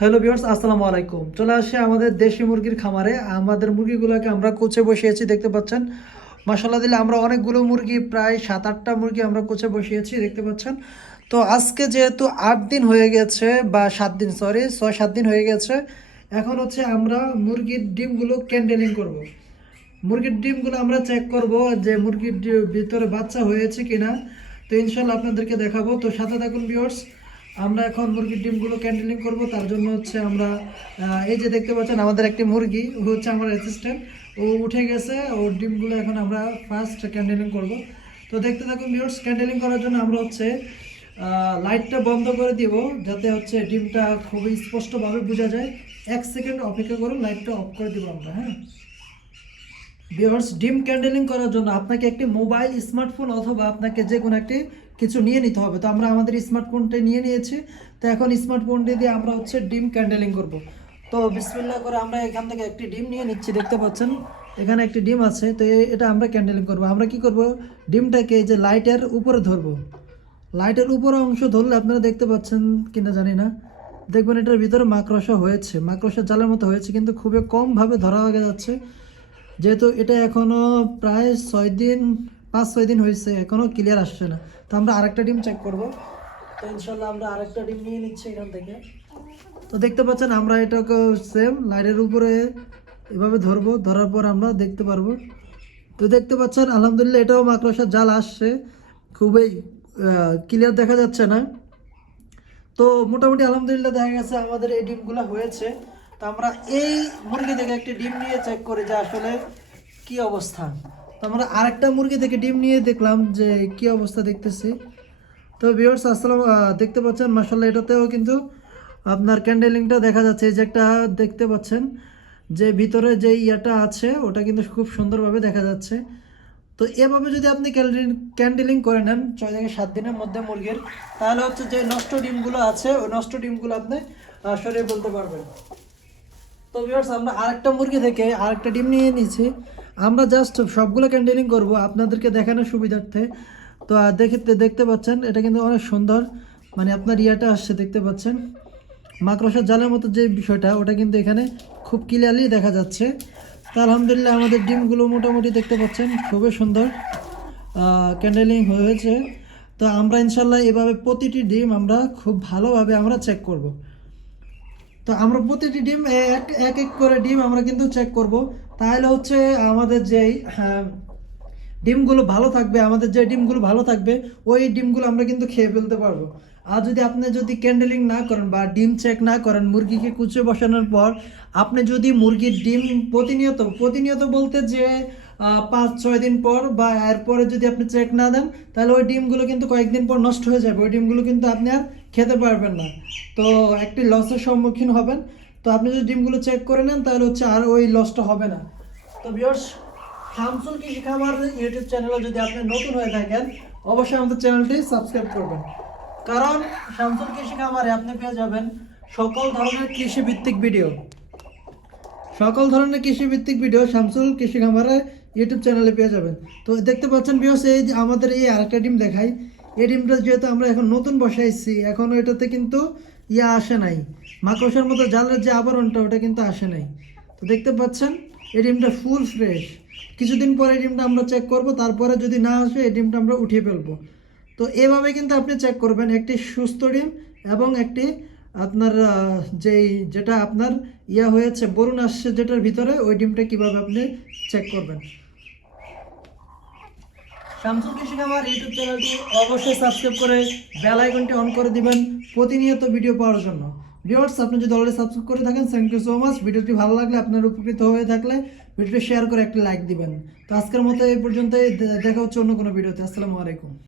Hello viewers আসসালামু আলাইকুম। চলে আসে আমাদের দেশি মুরগির খামারে। আমাদের মুরগিগুলোকে আমরা কোচে বসিয়েছি, দেখতে পাচ্ছেন। মশলা দিলে আমরা অনেকগুলো মুরগি, প্রায় সাত আটটা মুরগি আমরা কোচে বসিয়েছি, দেখতে পাচ্ছেন। তো আজকে যেহেতু আট দিন হয়ে গেছে, বা সাত দিন সরি ছয়, সাত দিন হয়ে গেছে, এখন হচ্ছে আমরা মুরগির ডিমগুলো ক্যান্ডেলিং করব। মুরগির ডিমগুলো আমরা চেক করব যে মুরগির ভিতরে বাচ্চা হয়েছে কিনা। তো ইনশাল্লাহ আপনাদেরকে দেখাবো। তো সাথে থাকুন ভিউয়ার্স আমরা এখন মুরগির ডিমগুলো ক্যান্ডেলিং করব, তার জন্য হচ্ছে আমরা এই যে দেখতে পাচ্ছেন আমাদের একটি মুরগি, ও হচ্ছে আমার অ্যাসিস্ট্যান্ট ও উঠে গেছে, ওর ডিমগুলো এখন আমরা ফার্স্ট ক্যান্ডেলিং করব। তো দেখতে থাকুন ভিউয়ার্স ক্যান্ডেলিং করার জন্য আমরা হচ্ছে লাইটটা বন্ধ করে দিব, যাতে হচ্ছে ডিমটা খুবই স্পষ্টভাবে বোঝা যায়। এক সেকেন্ড অপেক্ষা করুন লাইটটা অফ করে দিব আমরা হ্যাঁ। ভিউয়ার্স ডিম ক্যান্ডেলিং করার জন্য আপনাকে একটি মোবাইল স্মার্টফোন অথবা আপনাকে যে কোনো একটি কিছু নিয়ে নিতে হবে। তো আমরা আমাদের স্মার্টফোনটা নিয়ে নিয়েছি। তো এখন স্মার্টফোনটি দিয়ে আমরা হচ্ছে ডিম ক্যান্ডেলিং করব। তো বিসমিল্লাহ করে আমরা এখান থেকে একটি ডিম নিয়ে নিচ্ছি, দেখতে পাচ্ছেন? এখানে একটি ডিম আছে, তো এটা আমরা ক্যান্ডেলিং করব। আমরা কি করব? ডিমটাকে যে লাইটের উপরে ধরবো। লাইটের উপরে অংশ ধরলে আপনারা দেখতে পাচ্ছেন কিনা জানি না। দেখবেন এটার ভিতরে মাকড়সা হয়েছে। মাকড়সা জালের মতো হয়েছে, কিন্তু খুবই কমভাবে ধরা হয়ে যাচ্ছে। যেহেতু এটা এখনও প্রায় ছয় দিন পাঁচ ছয় দিন হয়েছে, এখনও ক্লিয়ার আসছে না। তো আমরা আরেকটা ডিম চেক করব। তো ইনশাল্লাহ আমরা আরেকটা ডিম নিয়ে নিচ্ছি এখান থেকে। তো দেখতে পাচ্ছেন, আমরা এটাকে সেম লাইটের উপরে এভাবে ধরবো, ধরার পর আমরা দেখতে পারব। তো দেখতে পাচ্ছেন, আলহামদুলিল্লাহ এটাও মাকড়সার জাল আসছে। খুবই ক্লিয়ার দেখা যাচ্ছে না। তো মোটামুটি আলহামদুলিল্লাহ দেখা গেছে আমাদের এই ডিমগুলো হয়েছে। তো আমরা এই মুরগি থেকে একটি ডিম নিয়ে চেক করি যে আসলে কি অবস্থা। আমরা আরেকটা মুরগি থেকে ডিম নিয়ে দেখলাম যে কি অবস্থা দেখতেছি। তো ভিউয়ার্স আসসালাম দেখতে পাচ্ছেন মাসাল্লাহ এটাতেও কিন্তু আপনার ক্যান্ডেলিংটা দেখা যাচ্ছে। এই যে একটা দেখতে পাচ্ছেন, যে ভিতরে যে ইয়াটা আছে, ওটা কিন্তু খুব সুন্দরভাবে দেখা যাচ্ছে। তো এভাবে যদি আপনি ক্যান্ডেলিং ক্যান্ডেলিং করে নেন, ছয় থেকে সাত দিনের মধ্যে মুরগির, তাহলে হচ্ছে যে নষ্ট ডিমগুলো আছে, ওই নষ্ট ডিমগুলো আপনি সরিয়ে বলতে পারবেন। তো ভিউয়ার্স আমরা আরেকটা মুরগি থেকে আরেকটা ডিম নিয়ে নিয়েছি। আমরা জাস্ট সবগুলো ক্যান্ডেলিং করব, আপনাদেরকে দেখানোর সুবিধার্থে। তো দেখতে দেখতে পাচ্ছেন, এটা কিন্তু অনেক সুন্দর। মানে আপনার ইয়াটা আসছে, দেখতে পাচ্ছেন। মাকড়সার জালের মতো যে বিষয়টা, ওটা কিন্তু এখানে খুব ক্লিয়ারলি দেখা যাচ্ছে। তো, আলহামদুলিল্লাহ আমাদের ডিমগুলো মোটামুটি দেখতে পাচ্ছেন, খুবই সুন্দর ক্যান্ডেলিং হয়েছে। তো, আমরা ইনশাল্লাহ এভাবে প্রতিটি ডিম আমরা খুব ভালোভাবে আমরা চেক করব। তো, আমরা প্রতিটি ডিম এক এক করে ডিম আমরা কিন্তু চেক করব। তাহলে হচ্ছে আমাদের যেই হ্যাঁ, ডিমগুলো ভালো থাকবে আমাদের যে ডিমগুলো ভালো থাকবে ওই ডিমগুলো আমরা কিন্তু খেয়ে ফেলতে পারব। আর যদি আপনি যদি ক্যান্ডেলিং না করেন বা ডিম চেক না করেন মুরগিকে কুচে বসানোর পর আপনি যদি মুরগির ডিম প্রতিনিয়ত প্রতিনিয়ত বলতে যে পাঁচ ছয় দিন পর বা এরপরে যদি আপনি চেক না দেন তাহলে ওই ডিমগুলো কিন্তু কয়েকদিন পর নষ্ট হয়ে যাবে। ওই ডিমগুলো কিন্তু আপনি আর খেতে পারবেন না। তো একটি লসের সম্মুখীন হবেন। তো আপনি যদি ডিমগুলো চেক করে নেন, তাহলে হচ্ছে আর ওই লসটা হবে না। তো বিয়স শামসুল কৃষি খামার ইউটিউব চ্যানেলে যদি আপনি নতুন হয়ে থাকেন, অবশ্যই আমাদের চ্যানেলটি সাবস্ক্রাইব করবেন। কারণ শামসুল কৃষি খামারে আপনি পেয়ে যাবেন সকল ধরনের কৃষি ভিত্তিক ভিডিও সকল ধরনের কৃষি ভিত্তিক ভিডিও শামসুল কৃষি খামারে ইউটিউব চ্যানেলে পেয়ে যাবেন। তো দেখতে পাচ্ছেন বিয়স এই যে আমাদের এই আরেকটা ডিম দেখাই। এই ডিমটা যেহেতু আমরা এখন নতুন বসাইছি, এখন এটাতে কিন্তু ইয়া আসে নাই। মাকড়সার মতো জালের যে আবরণটা, ওটা কিন্তু আসে নাই। তো দেখতে পাচ্ছেন, এই ডিমটা ফুল ফ্রেশ। কিছুদিন পরে এই ডিমটা আমরা চেক করব, তারপরে যদি না আসে, এই ডিমটা আমরা উঠিয়ে ফেলব। তো এভাবে কিন্তু আপনি চেক করবেন, একটি সুস্থ ডিম এবং একটি আপনার যেই, যেটা আপনার ইয়া হয়েছে, বরুণ আসছে যেটার ভিতরে, ওই ডিমটা কীভাবে আপনি চেক করবেন। শামসুল কৃষি খামার ইউটিউব চ্যানেলটি অবশ্যই সাবস্ক্রাইব করে বেল আইকনটি অন করে দিবেন প্রতিনিয়ত ভিডিও পাওয়ার জন্য। ভিউয়ার্স, আপনি যদি অলরেডি সাবস্ক্রাইব করে থাকেন থ্যাংক ইউ সো মাচ ভিডিওটি ভালো লাগলে আপনার উপকৃত হয়ে থাকলে ভিডিওটি শেয়ার করে একটি লাইক দিবেন। তো আজকের মতো এই পর্যন্তই। দেখা হচ্ছে অন্য কোনো ভিডিওতে। আসসালামু আলাইকুম।